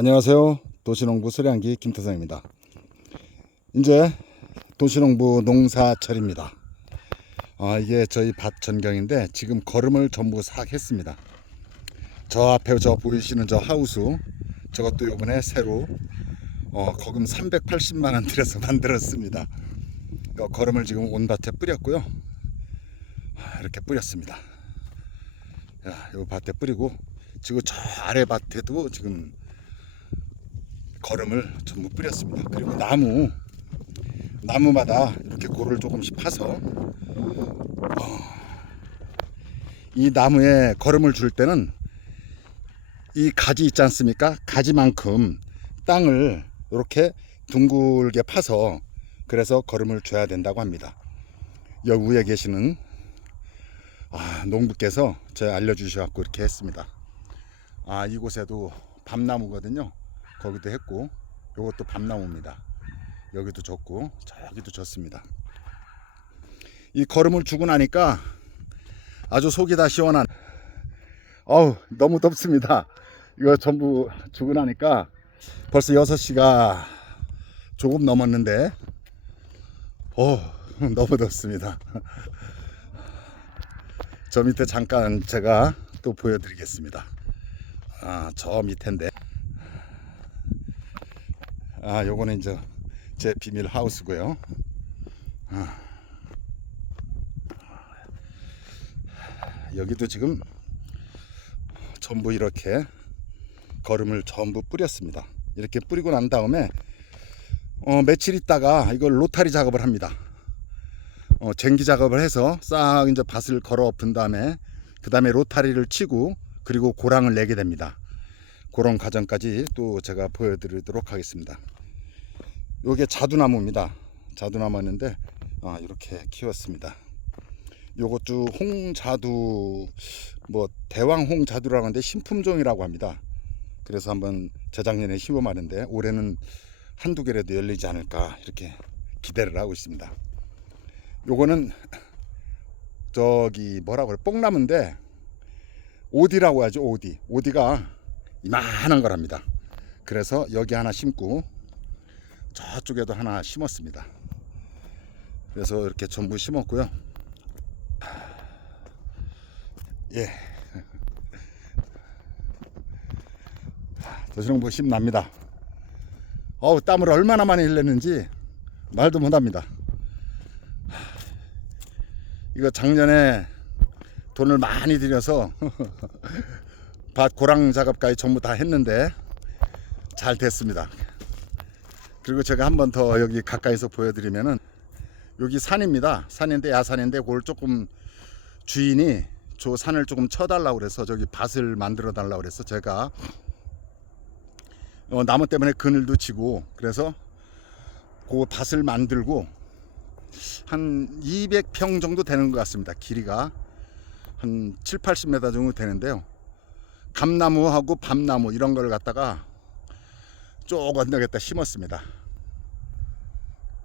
안녕하세요. 도시농부 소량기 김태성입니다. 이제 도시농부 농사철입니다. 아, 이게 저희 밭 전경인데 지금 거름을 전부 싹 했습니다. 저 앞에 저 보이시는 저 하우스 저것도 요번에 새로 어, 거금 380만 원 들여서 만들었습니다. 그 거름을 지금 온 밭에 뿌렸고요. 아, 이렇게 뿌렸습니다. 야, 요 밭에 뿌리고 지금 저 아래 밭에도 지금 거름을 전부 뿌렸습니다. 그리고 나무 나무마다 이렇게 고를 조금씩 파서 어, 이 나무에 거름을 줄 때는 이 가지 있지 않습니까? 가지만큼 땅을 이렇게 둥글게 파서 그래서 거름을 줘야 된다고 합니다. 여기 위에 계시는 아, 농부께서 제 알려주셔갖고 이렇게 했습니다. 아 이곳에도 밤나무거든요. 거기도 했고 요것도 밤나무입니다. 여기도 졌고 저기도 졌습니다. 이 걸음을 주고 나니까 아주 속이 다 시원한 어우 너무 덥습니다. 이거 전부 주고 나니까 벌써 6시가 조금 넘었는데 어 너무 덥습니다. 저 밑에 잠깐 제가 또 보여드리겠습니다. 아, 저 밑인데. 아, 요거는 이제 제 비밀 하우스고요. 아. 여기도 지금 전부 이렇게 거름을 전부 뿌렸습니다. 이렇게 뿌리고 난 다음에 어, 며칠 있다가 이걸 로타리 작업을 합니다. 어, 쟁기 작업을 해서 싹 이제 밭을 걸어 엎은 다음에 그 다음에 로타리를 치고 그리고 고랑을 내게 됩니다. 그런 과정까지 또 제가 보여드리도록 하겠습니다. 요게 자두나무입니다. 자두나무였는데 아, 이렇게 키웠습니다. 요것도 홍자두 뭐 대왕 홍자두라고 하는데 신품종이라고 합니다. 그래서 한번 재작년에 심어봤는데 올해는 한두 개라도 열리지 않을까 이렇게 기대를 하고 있습니다. 요거는 저기 뭐라고 그래 뽕나무인데 오디라고 하죠 오디 오디가 이만한 거랍니다. 그래서 여기 하나 심고 저쪽에도 하나 심었습니다. 그래서 이렇게 전부 심었고요. 예. 도시농부 심납니다. 어우 땀을 얼마나 많이 흘렸는지 말도 못합니다. 이거 작년에 돈을 많이 들여서 밭 고랑 작업까지 전부 다 했는데 잘 됐습니다. 그리고 제가 한 번 더 여기 가까이서 보여드리면은 여기 산입니다. 산인데 야산인데 그걸 조금 주인이 저 산을 조금 쳐달라고 그래서 저기 밭을 만들어 달라고 그래서 제가 어, 나무 때문에 그늘도 치고 그래서 그 밭을 만들고 한 200평 정도 되는 것 같습니다. 길이가 한 7, 80m 정도 되는데요. 감나무하고 밤나무 이런 걸 갖다가 쭉 언덕에다 심었습니다.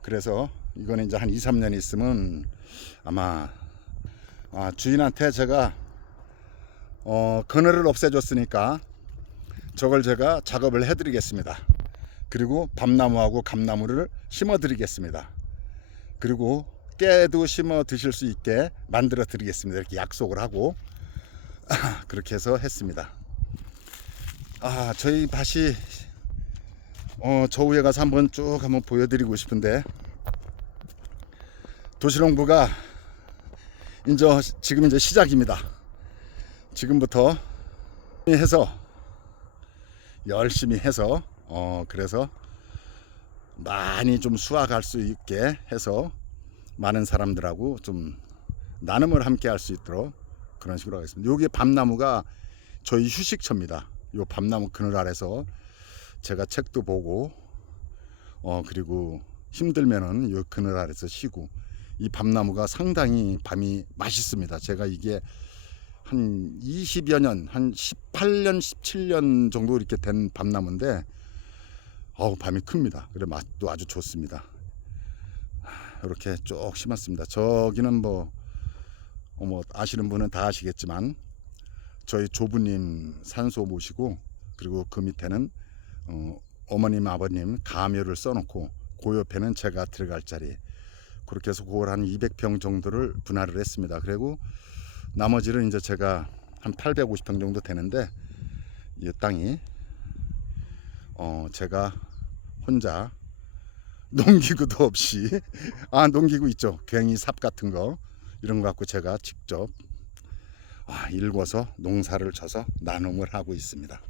그래서 이거는 이제 한 2, 3년 있으면 아마 아, 주인한테 제가 어, 그늘을 없애줬으니까 저걸 제가 작업을 해드리겠습니다. 그리고 밤나무하고 감나무를 심어드리겠습니다. 그리고 깨도 심어 드실 수 있게 만들어 드리겠습니다. 이렇게 약속을 하고 그렇게 해서 했습니다. 아, 저희 밭이 어, 저 위에 가서 한번 쭉 한번 보여드리고 싶은데 도시농부가 이제 지금 이제 시작입니다. 지금부터 해서 열심히 해서 어 그래서 많이 좀 수확할 수 있게 해서 많은 사람들하고 좀 나눔을 함께 할 수 있도록 그런 식으로 하겠습니다. 여기 밤나무가 저희 휴식처입니다. 요 밤나무 그늘 아래서 제가 책도 보고 어 그리고 힘들면은 요 그늘 아래서 쉬고 이 밤나무가 상당히 밤이 맛있습니다. 제가 이게 한 20여 년, 한 18년, 17년 정도 이렇게 된 밤나무인데 어우 밤이 큽니다. 그래 맛도 아주 좋습니다. 이렇게 쭉 심었습니다. 저기는 뭐, 어, 뭐 아시는 분은 다 아시겠지만 저희 조부님 산소 모시고 그리고 그 밑에는 어, 어머님 아버님 가묘를 써놓고 그 옆에는 제가 들어갈 자리 그렇게 해서 그걸 한 200평 정도를 분할을 했습니다. 그리고 나머지는 이제 제가 한 850평 정도 되는데 이 땅이 어 제가 혼자 농기구도 없이 아 농기구 있죠 괭이 삽 같은 거 이런 거 갖고 제가 직접 아, 일궈서 농사를 져서 나눔을 하고 있습니다.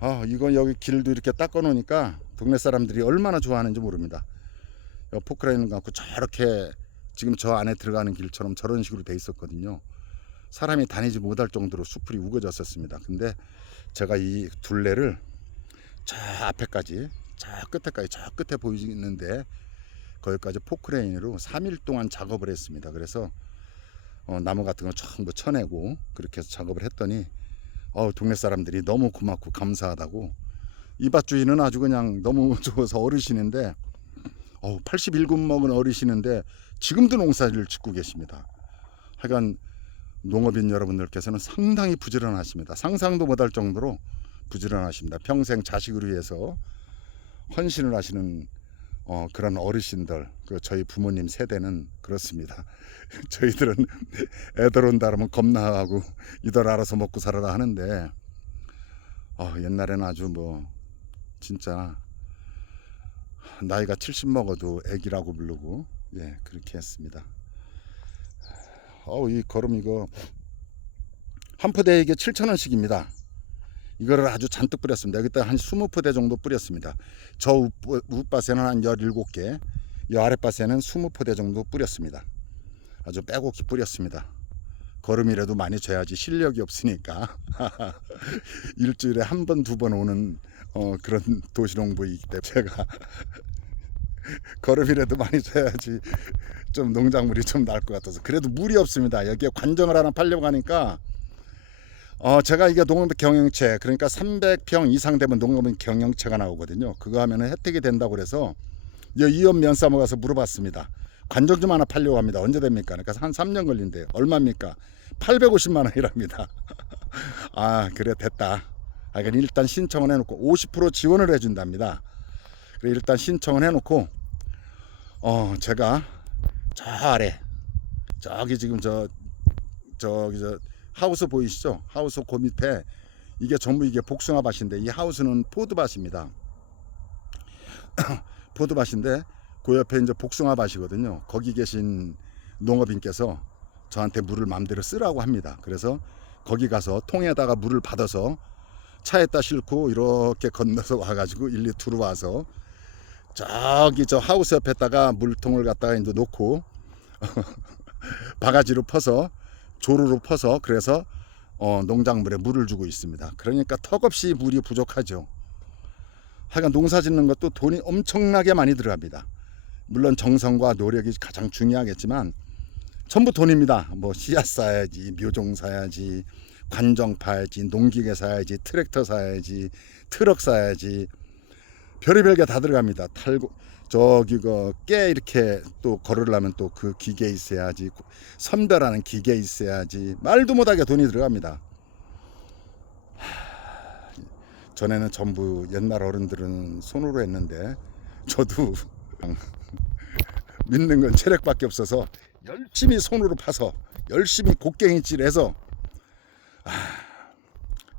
아 이거 여기 길도 이렇게 닦아 놓으니까 동네 사람들이 얼마나 좋아하는지 모릅니다. 요 포크레인 갖고 저렇게 지금 저 안에 들어가는 길처럼 저런 식으로 돼 있었거든요. 사람이 다니지 못할 정도로 숲이 우거졌었습니다. 근데 제가 이 둘레를 저 앞에까지 저 끝에까지 저 끝에 보이는데 거기까지 포크레인으로 3일 동안 작업을 했습니다. 그래서 어, 나무 같은 거 전부 쳐내고 그렇게 해서 작업을 했더니 어, 동네 사람들이 너무 고맙고 감사하다고 이밭 주인은 아주 그냥 너무 좋아서 어르신인데 어, 81군 먹은 어르신인데 지금도 농사를 짓고 계십니다. 하여간 농업인 여러분들께서는 상당히 부지런하십니다. 상상도 못할 정도로 부지런하십니다. 평생 자식을 위해서 헌신을 하시는 어, 그런 어르신들, 그 저희 부모님 세대는 그렇습니다. 저희들은 애들 온다 그러면 겁나하고 이들 알아서 먹고 살아라 하는데 어, 옛날에는 아주 뭐 진짜 나이가 70 먹어도 애기라고 부르고 예 그렇게 했습니다. 어우 이 걸음 이거 한 포대에 이게 7천 원씩입니다. 이거를 아주 잔뜩 뿌렸습니다. 여기다 한 20포대 정도 뿌렸습니다. 저 우- 윗밭에는 한 17개, 이 아랫밭에는 20포대 정도 뿌렸습니다. 아주 빼곡히 뿌렸습니다. 걸음이라도 많이 줘야지 실력이 없으니까 일주일에 한 번두번 오는 어, 그런 도시농부이기 때문에 제가 걸음이라도 많이 줘야지 좀 농작물이 좀 나을 것 같아서 그래도 물이 없습니다. 여기에 관정을 하나 팔려고 하니까 어 제가 이게 농업 경영체 그러니까 300평 이상 되면 농업 경영체가 나오거든요. 그거 하면은 혜택이 된다고 그래서 이 이업 면사모 가서 물어봤습니다. 관정 좀 하나 팔려고 합니다. 언제 됩니까? 그러니까 한 3년 걸린대요. 얼마입니까? 850만 원이랍니다. 아 그래 됐다. 아, 그러니까 일단 신청을 해놓고 50% 지원을 해준답니다. 그래 일단 신청을 해놓고 어 제가 저 아래 저기 지금 저 저기 저 하우스 보이시죠? 하우스 그 밑에 이게 전부 이게 복숭아밭인데 이 하우스는 포드밭입니다. 포드밭인데 그 옆에 이제 복숭아밭이거든요. 거기 계신 농업인께서 저한테 물을 마음대로 쓰라고 합니다. 그래서 거기 가서 통에다가 물을 받아서 차에다 싣고 이렇게 건너서 와가지고 일리 들어와서 저기 저 하우스 옆에다가 물통을 갖다가 이제 놓고 바가지로 퍼서 조루로 퍼서 그래서 어, 농작물에 물을 주고 있습니다. 그러니까 턱없이 물이 부족하죠. 하여간 농사 짓는 것도 돈이 엄청나게 많이 들어갑니다. 물론 정성과 노력이 가장 중요하겠지만 전부 돈입니다. 뭐 씨앗 사야지, 묘종 사야지, 관정 파야지, 농기계 사야지, 트랙터 사야지, 트럭 사야지, 별의별 게 다 들어갑니다. 탈고 저기 그깨 이렇게 또 걸으려면 또 그 기계 있어야지, 선별하는 기계 있어야지, 말도 못하게 돈이 들어갑니다. 하, 전에는 전부 옛날 어른들은 손으로 했는데 저도 믿는 건 체력밖에 없어서 열심히 손으로 파서 열심히 곡괭이질해서 아,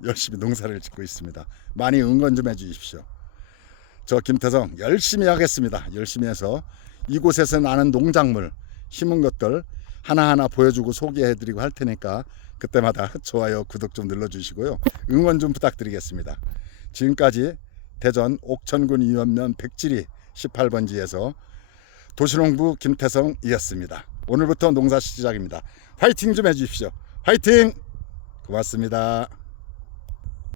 열심히 농사를 짓고 있습니다. 많이 응원 좀 해주십시오. 저 김태성 열심히 하겠습니다. 열심히 해서 이곳에서 나는 농작물 심은 것들 하나하나 보여주고 소개해드리고 할 테니까 그때마다 좋아요, 구독 좀 눌러주시고요. 응원 좀 부탁드리겠습니다. 지금까지 대전 옥천군 이원면 백지리 18번지에서 도시농부 김태성이었습니다. 오늘부터 농사 시작입니다. 화이팅 좀 해주십시오. 화이팅! 고맙습니다.